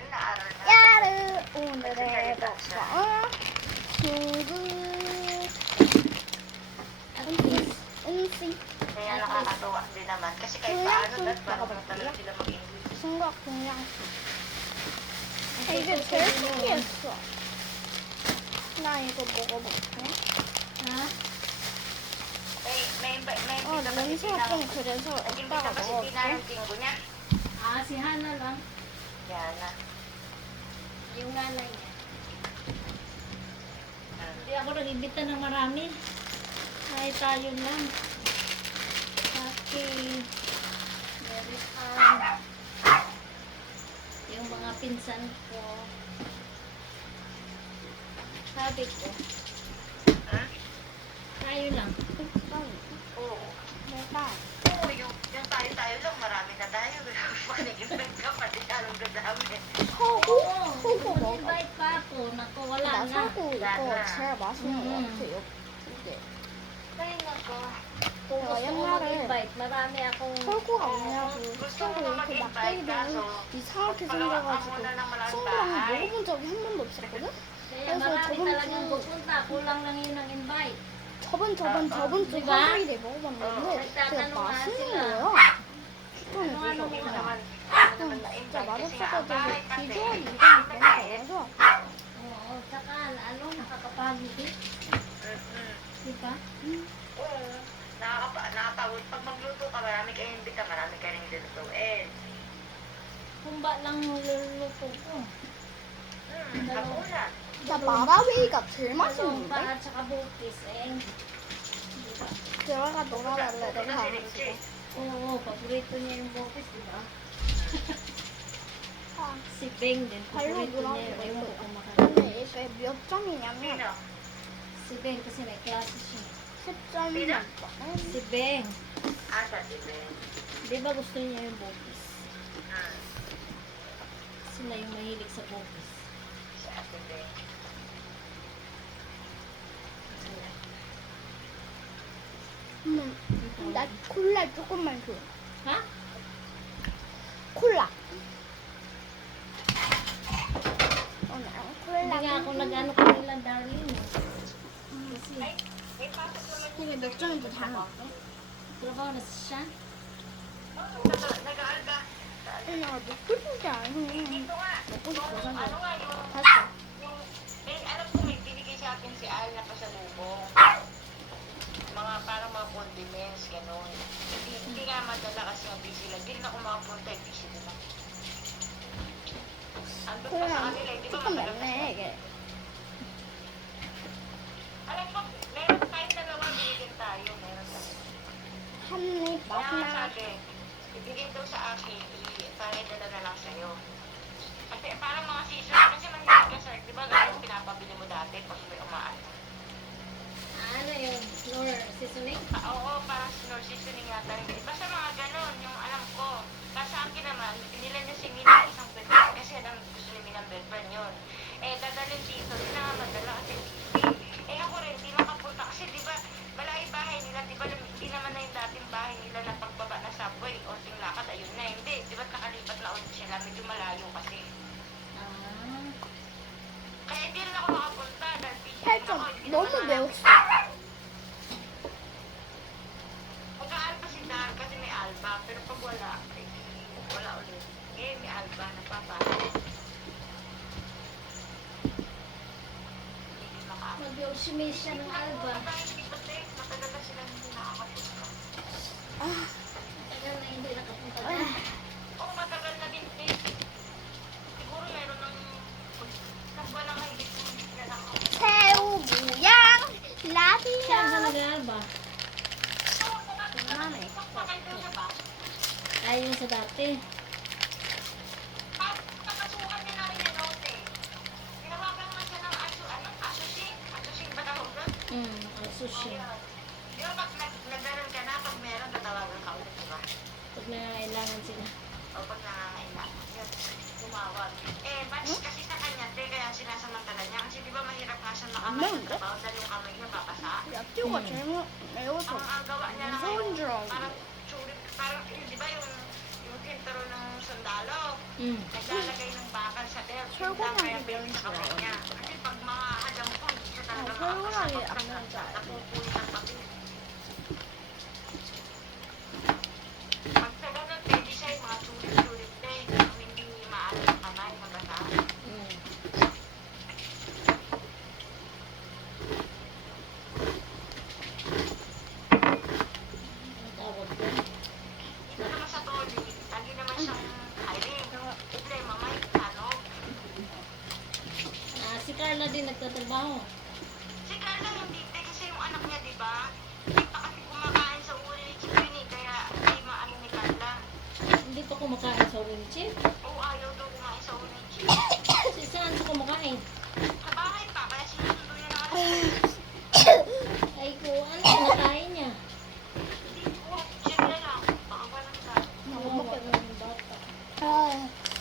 야르 오늘의 먹방 친구 은씨 Kaya nakakatuwa din naman. Kasi kahit paano, parang talaga sila mag-English. 생각 그냥 이게 제일 신기했어. 나 이거 먹어볼게. May 냄새가 좀 그래서 Naging 이따가 ba si Tina 먹어볼게. yung tinggo niya? Si Hana lang. Yan na. Yung nanay niya. Hindi ako nag-ibita ng marami. Kahit tayo lang. Pati, American. Yung mga pinsan ko. Sabi ko, tayo lang. Oo. 내가 Oo, yung tayo-tayo lang, marami na tayo. Panigipin ka, pati talong gadami. 서구? 서구 먹어. Mag-invite pa ako. Naku, wala 나 na. 서구 이거 제일 맛있는 거 같아. 이게. Ay, nako. Kung 내가 gusto ko 옛날에 mag-invite, marami akong 서구가 뭐냐고 gusto 서구 mo 이렇게 mag-invite 막대기를 kaso 이상하게 pagawa ka 생겨가지고 muna ng maraming 친구랑 bahay. 먹어본 적이 한 번도 없었거든? Kaya 그래서 marami 저번 talagang 주 pupunta. Kulang lang yun ang invite. 저번 주 diba? 화요일에 먹어봤는데 되게 맛있는 거야. Ano 그래서 mo Hindi na? naman, 진짜 na-invite kasi nga ang 맛없어가지고 bahay kasi. 비주얼이 이상하게 먹어서 Oo, tsaka ano, nakakapagod din. Diba? Oo. Nakakapagod. Pag magluto ka, marami kayong imbita, marami kayong lulutuin. Kumba lang niluluto ko. Hapunan. 나 마라웨이가 제일 Ano 맛있는데? pa at saka bukis eh. Diba? 들어가 놀아달래 내가 Kasi 가가지고 rinchi. Oo, paborito niya yung bukis, diba? 아, Si Beng din, 발로 paborito niya 놀아주고 yung 있어. kumakain. 근데 이게 몇 점이냐면 Sino? Si Beng kasi may klase siya. 10점 만점에 Si Beng, Asa si Ben? di ba gusto niya yung bukis? Hmm. Sila yung mahilig sa bukis. Si Ate Ben. 나 콜라 조금만 줘. Ha? 콜라. 오늘 Hindi 콜라. nga ako nag-ano kanila, darling. Kasi, 이게 몇 점인지 다 넣었어? trabaho na siya. Nag-aalba. 나 먹고 싶지 않아. Dito nga. 먹고 싶어서 Ano nga yung... 샀어. Yung, alam ko may binigay sa akin si Al na pasalubong. Mga parang mga condiments, gano'n. Hindi nga madala kasi ang busy lang. Hindi rin ako makapunta, busy din ako. Andun pa sa 콜라 kanila, di ba 조금 matagal na 맵네 siya? 이게. Alam mo, meron tayong dalawa, binigyan tayo. Meron tayo. 한입 Kaya nga 마지막. sabi, ibigay daw sa akin, para idala na lang sa'yo. Kasi parang mga season, kasi mahilig ka sir, di ba ganun pinapabili mo dati pag may umaan? Ano yung floor seasoning? Oo, parang snow seasoning yata. Basta mga ganun, yung alam ko. Kasi sa akin naman, pinila niya si Mina isang bedpan kasi alam gusto ni Mina ng bedpan yun. Eh, dadalhin dito, di na nga madala kasi eh ako rin, di makapunta kasi di ba, balay bahay nila, di ba, hindi naman na yung dating bahay nila na pagbaba na subway, onting lakad, ayun na, hindi. Di ba nakalipat na ulit sila, medyo malayo kasi. Ah, Kaya hindi rin ako makapunta dahil busy rin 8점 ako. Hindi 너무 naman 매웠어. Mag-aalba si Dan kasi may alba, pero pag wala, eh, wala ulit. Eh, may alba, nagpapasok. Hindi makaabot. mag-yoshimi siya ng alba. Matagal na sila hindi nakakapunta. Tagal na hindi nakapunta 아, na. Oo, matagal na din eh. Siguro meron ng kapwa na may hindi na nakakapunta. 새우 모양 Siya ang 라디아. nag-alba. 그만해. Matagal na ba? Ayaw sa dati. Kapasukan niya na rin yung note eh. Tinawagan nga siya ng asushi. Asushi ba tawag doon? Sushi. Di ba pag nagdaran ka na, pag meron, tatawagan ka ulit, di ba? Pag nangangailangan sila. O pag nangangailangan. Yun, tumawag. Eh, batch kasi sa kanya, te, kaya sinasamantala niya. Kasi di ba mahirap nga siya makamay Ano? ng trabaho dahil yung kamay niya babasa. 야채가 제일 매워서 Ang gawa niya na 무서운 줄 ngayon, 알고. parang tsuri, parang, yun, di ba yung tintero ng sundalo, Mm. naglalagay ng bakal sa Pero kung kaya nakibigyan pwede sa siya. kamay niya. Kasi pag mga hadam po, hindi siya talaga pero wala makakasabot eh, sa ang nangyari. napupulit ang papel. Pag sa ganun, pwede siya yung mga sulit-sulit din. Yung hindi maalam ang kamay, mabasa. Hmm. Ang tawag ko. Dito naman sa Toli, lagi naman siyang hiring. Problema, may ano. Si Carla din nagtatrabaho. Si Carla hindi, kasi yung anak niya, di ba? Hindi pa kasi kumakain sa uri ni Chipini, kaya hindi maano ni Carla. Hindi pa kumakain sa uling chip. Oo, ayaw daw kumain sa uri ni Chipini. Si saan sa kumakain? Sa bahay pa, kaya sinusundo niya ng alas. Ay ko, ano kinakain niya? Hindi ko, siyempre lang, baka walang sa. Nawawa na yung bata.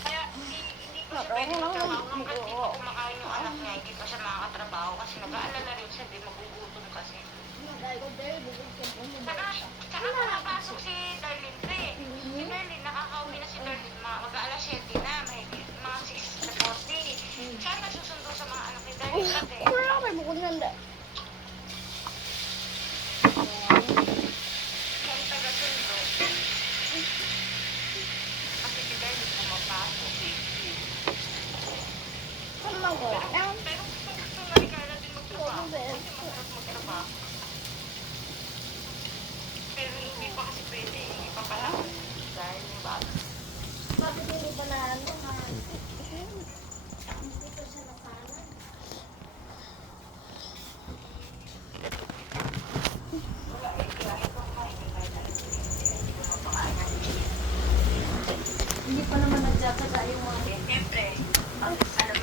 Kaya hindi pa siya pwede magtrabaho hanggang di pa kumakain yung anak niya, hindi pa siya makakatrabaho kasi nag-aalala rin siya, di magugutom kasi. Saka nakapasok si Darlene pre. Si Darlene, nakakauwi na si Darlene, mag-aalas 7 na, may mga 6:40. Siya nagsusundo sa mga anak ni Darlene kasi. Wala kayo bukod nanda. Siya ang taga-sundo. Kasi si Darlene pumapasok. Ano lang ko? Pero gusto nga ni Carla din magtrabaho. Kasi masarap magtrabaho. Pero hindi pa kasi pwede, hindi pa pala. Dahil yung bata. Bakit hindi ba na ano?